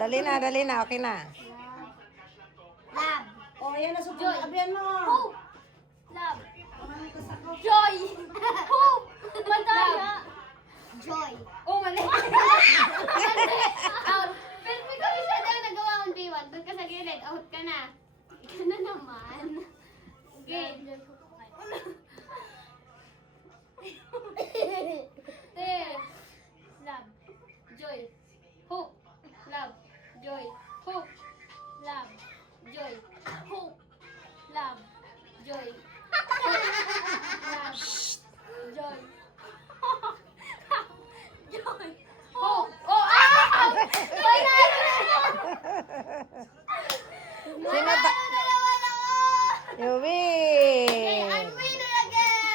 Dali na. Okay na. Love. O, yan na sa Joy. abiyan mo. Hope. Love. Joy. Hope. Madaya. Joy. Oh, mali. Out. Pero may kami siya tayo nagawa ang B1. Doon ka sa gilid. Out ka na. Ika na naman. Okay.